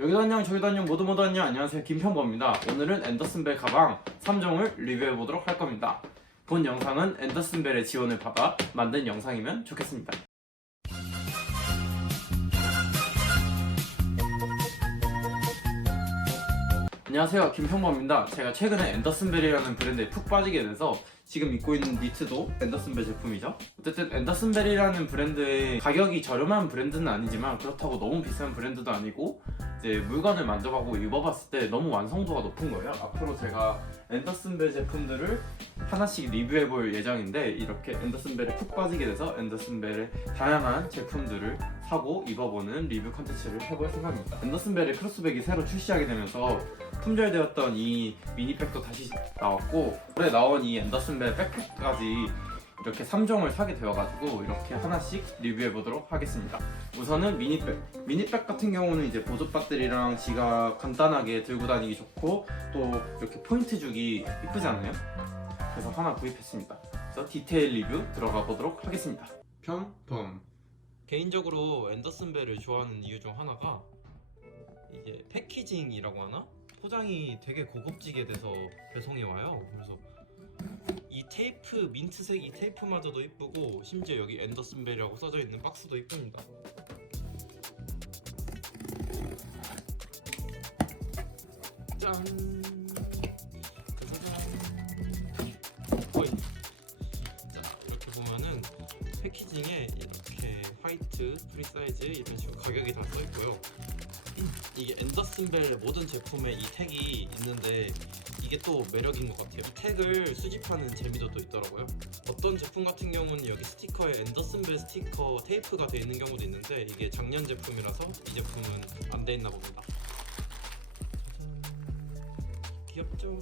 여기도 안녕 저기도 안녕 모두 모두 안녕. 안녕하세요. 김평범입니다. 오늘은 앤더슨벨 가방 3종을 리뷰해 보도록 할 겁니다. 본 영상은 앤더슨벨의 지원을 받아 만든 영상이면 좋겠습니다. 안녕하세요. 김평범입니다. 제가 최근에 앤더슨벨이라는 브랜드에 푹 빠지게 돼서 지금 입고 있는 니트도 앤더슨벨 제품이죠 어쨌든 앤더슨벨이라는 브랜드의 가격이 저렴한 브랜드는 아니지만 그렇다고 너무 비싼 브랜드도 아니고 이제 물건을 만져보고 입어봤을 때 너무 완성도가 높은 거예요. 앞으로 제가 앤더슨벨 제품들을 하나씩 리뷰해볼 예정인데 이렇게 앤더슨벨에 푹 빠지게 돼서 앤더슨벨의 다양한 제품들을 사고 입어보는 리뷰 컨텐츠를 해볼 생각입니다. 앤더슨벨의 크로스백이 새로 출시하게 되면서 품절되었던 이 미니백도 다시 나왔고 올해 나온 이 앤더슨 벨 백팩까지 이렇게 3종을 사게 되어가지고 이렇게 하나씩 리뷰해 보도록 하겠습니다. 우선은 미니백. 미니백 같은 경우는 이제 보조 배터리랑 지가 간단하게 들고 다니기 좋고 또 이렇게 포인트 주기 이쁘잖아요. 그래서 하나 구입했습니다. 그래서 디테일 리뷰 들어가 보도록 하겠습니다. 평범. 개인적으로 앤더슨 벨을 좋아하는 이유 중 하나가 이게 패키징이라고 하나? 포장이 되게 고급지게 돼서 배송이 와요. 그래서 이 테이프 민트색 이 테이프마저도 이쁘고 심지어 여기 앤더슨벨이라고 써져 있는 박스도 이쁩니다. 짠. 이렇게 보면은 패키징에 이렇게 화이트, 프리 사이즈 이런 식으로 가격이 다 써 있고요. 이게 앤더슨 벨 모든 제품에 이 택이 있는데 이게 또 매력인 것 같아요. 이 택을 수집하는 재미도 또 있더라고요. 어떤 제품 같은 경우는 여기 스티커에 앤더슨벨 스티커 테이프가 돼 있는 경우도 있는데 이게 작년 제품이라서 이 제품은 안 돼 있나 봅니다. 귀엽죠?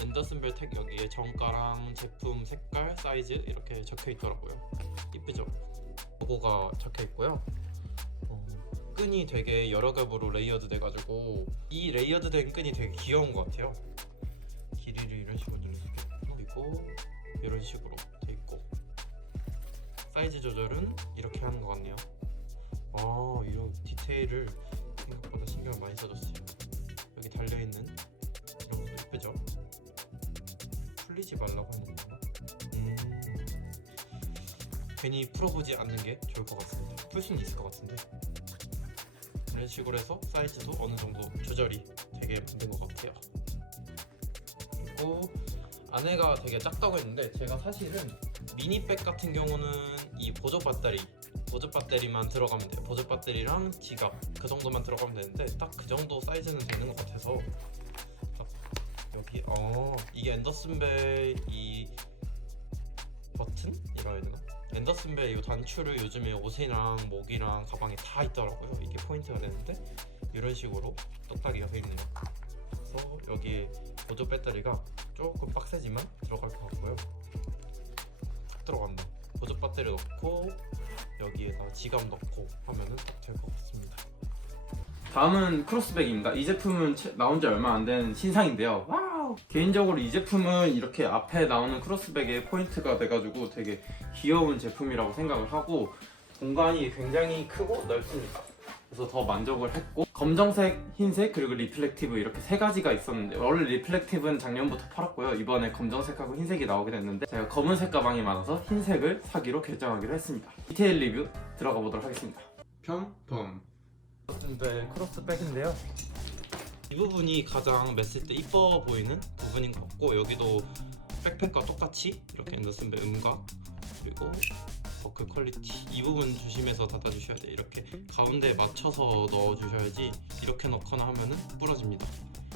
앤더슨벨 택 여기에 정가랑 제품 색깔, 사이즈 이렇게 적혀 있더라고요. 이쁘죠? 로고가 적혀 있고요. 어, 끈이 되게 여러 겹으로 레이어드 돼가지고 이 레이어드 된 끈이 되게 귀여운 것 같아요. 길이를 이런 식으로 늘릴 수 있고 이런 식으로 돼 있고 사이즈 조절은 이렇게 하는 것 같네요. 아 이런 디테일을 생각보다 신경을 많이 써줬어요. 여기 달려 있는 이런 것도 예쁘죠? 풀리지 말라고 하는 건가? 음 괜히 풀어보지 않는 게 좋을 것 같습니다. 풀 수는 있을 것 같은데. 이런 식으로 해서 사이즈도 어느 정도 조절이 되게 만든 것 같아요. 그리고 안에가 되게 작다고 했는데 제가 사실은 미니백 같은 경우는 이 보조 배터리 보조 배터리만 들어가면 돼요. 보조 배터리랑 지갑 그 정도만 들어가면 되는데 딱 그 정도 사이즈는 되는 것 같아서 딱 여기 어 이게 앤더슨벨 이 버튼 이라 해야 되나? 앤더슨벨 이 단추를 요즘에 옷이랑 목이랑 가방에 다 있더라고요. 이게 포인트가 되는데 이런 식으로 똑딱이가 돼 있네요. 그래서 여기에 보조 배터리가 조금 빡세지만 들어갈 것 같고요. 딱 들어간다. 보조 배터리 넣고 여기에다 지갑 넣고 하면은 딱 될 것 같습니다. 다음은 크로스백입니다. 이 제품은 채- 나온 지 얼마 안 된 신상인데요. 와우! 개인적으로 이 제품은 이렇게 앞에 나오는 크로스백의 포인트가 돼가지고 되게 귀여운 제품이라고 생각을 하고 공간이 굉장히 크고 넓습니다. 그래서 더 만족을 했고 검정색, 흰색 그리고 리플렉티브 이렇게 세 가지가 있었는데 원래 리플렉티브는 작년부터 팔았고요. 이번에 검정색하고 흰색이 나오게 됐는데 제가 검은색 가방이 많아서 흰색을 사기로 결정하기로 했습니다. 디테일 리뷰 들어가 보도록 하겠습니다. 평범 네, 크로스백인데요. 이 부분이 가장 맸을 때 이뻐 보이는 부분인 것 같고 여기도 백팩과 똑같이 이렇게 앤더슨벨 음각 그리고 버클 퀄리티. 이 부분 조심해서 닫아주셔야 돼요. 이렇게 가운데 맞춰서 넣어주셔야지 이렇게 넣거나 하면은 부러집니다.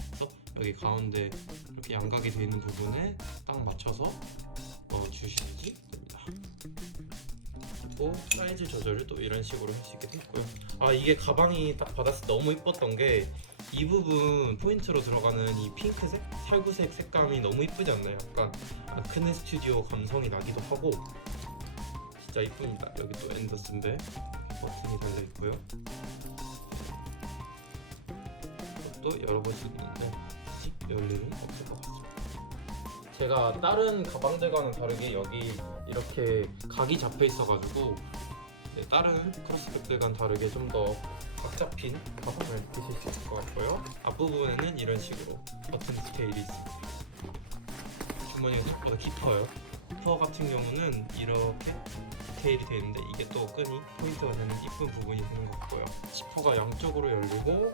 그래서 여기 가운데 이렇게 양각이 되어 있는 부분에 딱 맞춰서 넣어주셔야지 됩니다. 그리고 사이즈 조절을 또 이런 식으로 할 수 있게 되고요. 아 이게 가방이 딱 받았을 때 너무 이뻤던 게 이 부분 포인트로 들어가는 이 핑크색, 살구색 색감이 너무 이쁘지 않나요? 약간 아크네 스튜디오 감성이 나기도 하고 진짜 이쁩니다. 여기 또 앤더슨벨 버튼이 달려 있고요. 또 열어볼 수 있는데 아직 열 일은 없을 것 같습니다. 제가 다른 가방들과는 다르게 여기 이렇게 각이 잡혀 있어가지고 네, 다른 크로스백들과는 다르게 좀더 꽉 잡힌 가방을 드실 수 있을 것 같고요. 앞부분에는 이런 식으로 버튼 디테일이 있습니다. 주머니가 생각보다 깊어요. 퍼 같은 경우는 이렇게 디테일이 되어 있는데 이게 또 끈이 포인트가 되는 이쁜 부분이 되는 것 같고요. 지퍼가 양쪽으로 열리고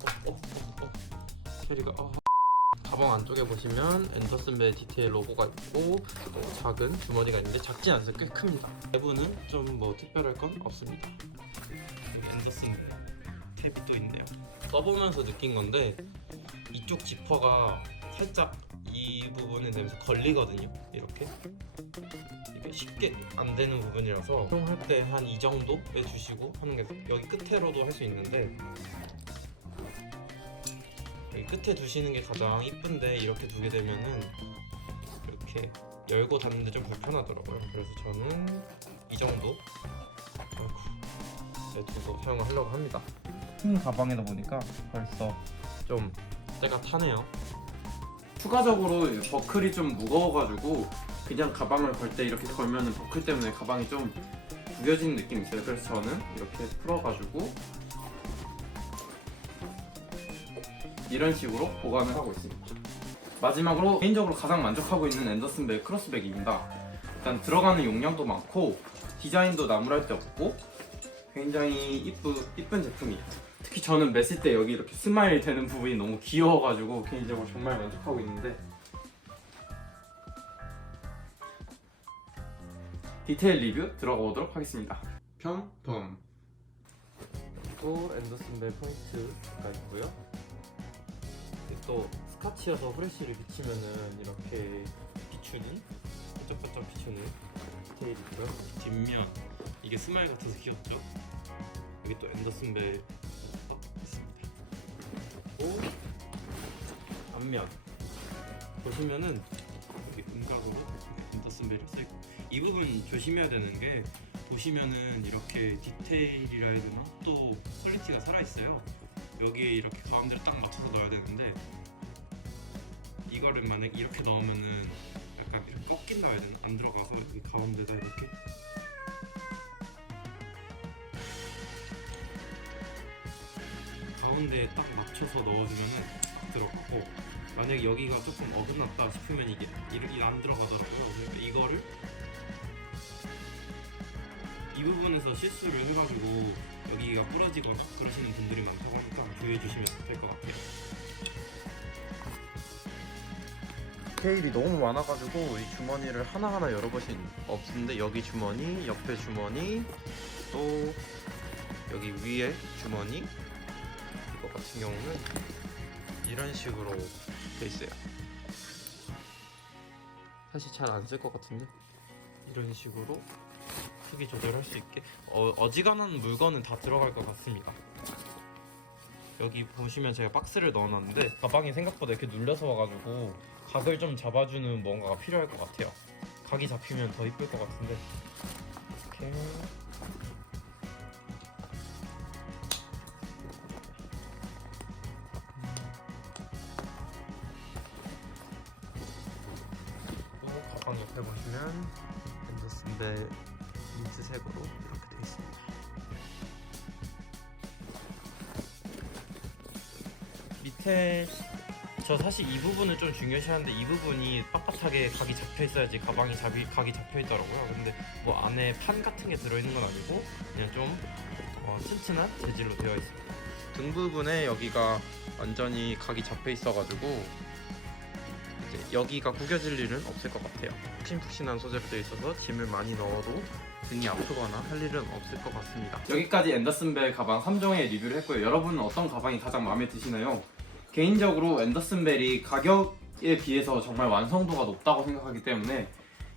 어, 어, 어, 어. 캐리가 어. 가방 안쪽에 보시면 앤더슨벨 디테일 로고가 있고 어, 작은 주머니가 있는데 작진 않아서 꽤 큽니다. 내부는 좀 뭐 특별할 건 없습니다. 여기 앤더슨벨 탭이 또 있네요. 써보면서 느낀 건데 이쪽 지퍼가 살짝 이 부분에 대면서 걸리거든요. 이렇게 이게 쉽게 안 되는 부분이라서 사용할 때 한 이 정도 빼주시고 하는 게 여기 끝에로도 할 수 있는데 끝에 두시는 게 가장 이쁜데 이렇게 두게 되면은 이렇게 열고 닫는데 좀 불편하더라고요. 그래서 저는 이 정도 아이고, 네, 두고 사용을 하려고 합니다. 큰 가방이다 보니까 벌써 좀 때가 타네요. 추가적으로 버클이 좀 무거워가지고 그냥 가방을 걸 때 이렇게 걸면은 버클 때문에 가방이 좀 구겨지는 느낌이 있어요. 그래서 저는 이렇게 풀어가지고 이런 식으로 보관을 하고 있습니다. 마지막으로 개인적으로 가장 만족하고 있는 앤더슨벨 크로스백입니다. 일단 들어가는 용량도 많고 디자인도 나무랄 데 없고 굉장히 이쁘, 이쁜 제품이에요. 특히 저는 맸을 때 여기 이렇게 스마일 되는 부분이 너무 귀여워가지고 개인적으로 정말 만족하고 있는데 디테일 리뷰 들어가 보도록 하겠습니다. 평범 또 앤더슨벨 포인트가 있고요. 또 스카치여서 후레쉬를 비치면은 이렇게 비추는 반짝반짝 비추는 디테일이 있고요. 뒷면 이게 스마일 같아서 귀엽죠? 여기 또 앤더슨벨 어, 있습니다. 그리고 앞면 보시면은 여기 음각으로 앤더슨 벨이 써 있고 이 부분 조심해야 되는 게 보시면은 이렇게 디테일이라 해야 되나 또 퀄리티가 살아 있어요. 여기에 이렇게 가운데로 딱 맞춰서 넣어야 되는데 이거를 만약 이렇게 넣으면은 약간 이렇게 꺾인 나와야 되나 안 들어가서 여기 가운데다 이렇게 가운데에 딱 맞춰서 넣어주면은 딱 들어가고 만약 여기가 조금 어긋났다 싶으면 이게 이렇게 안 들어가더라고요. 그러니까 이거를 이 부분에서 실수를 해가지고 여기가 부러지거나 그러시는 분들이 많다고 하니까 주의해 주시면 될 것 같아요. 디테일이 너무 많아가지고 이 주머니를 하나하나 열어볼 수 없는데 여기 주머니, 옆에 주머니, 또 여기 위에 주머니 이거 같은 경우는 이런 식으로 돼 있어요. 사실 잘 안 쓸 것 같은데 이런 식으로 크기 조절할 수 있게 어, 어지간한 물건은 다 들어갈 것 같습니다. 여기 보시면 제가 박스를 넣어놨는데 가방이 생각보다 이렇게 눌려서 와가지고 각을 좀 잡아주는 뭔가가 필요할 것 같아요. 각이 잡히면 더 이쁠 것 같은데 이렇게 또 가방 옆에 보시면 앤더슨벨 민트색으로 이렇게 되어 있습니다. 밑에 저 사실 이 부분을 좀 중요시하는데 이 부분이 빳빳하게 각이 잡혀 있어야지 가방이 잡이, 각이 잡혀 있더라고요. 근데 뭐 안에 판 같은 게 들어있는 건 아니고 그냥 좀 어, 튼튼한 재질로 되어 있습니다. 등 부분에 여기가 완전히 각이 잡혀 있어가지고 이제 여기가 구겨질 일은 없을 것 같아요. 푹신푹신한 소재로 되어 있어서 짐을 많이 넣어도 등이 아프거나 할 일은 없을 것 같습니다. 여기까지 앤더슨벨 가방 3종의 리뷰를 했고요. 여러분은 어떤 가방이 가장 마음에 드시나요? 개인적으로 앤더슨벨이 가격에 비해서 정말 완성도가 높다고 생각하기 때문에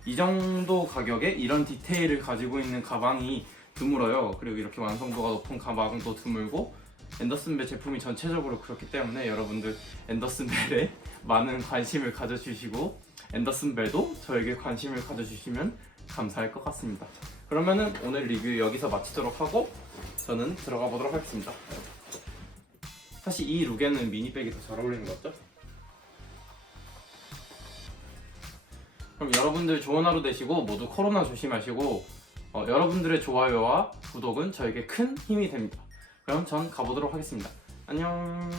이 정도 가격에 이런 디테일을 가지고 있는 가방이 드물어요. 그리고 이렇게 완성도가 높은 가방도 드물고 앤더슨벨 제품이 전체적으로 그렇기 때문에 여러분들 앤더슨벨에 많은 관심을 가져주시고 앤더슨벨도 저에게 관심을 가져주시면 감사할 것 같습니다. 그러면은 오늘 리뷰 여기서 마치도록 하고 저는 들어가 보도록 하겠습니다. 사실 이 룩에는 미니백이 더 잘 어울리는 것 같죠? 그럼 여러분들 좋은 하루 되시고 모두 코로나 조심하시고 어, 여러분들의 좋아요와 구독은 저에게 큰 힘이 됩니다. 그럼 전 가보도록 하겠습니다. 안녕.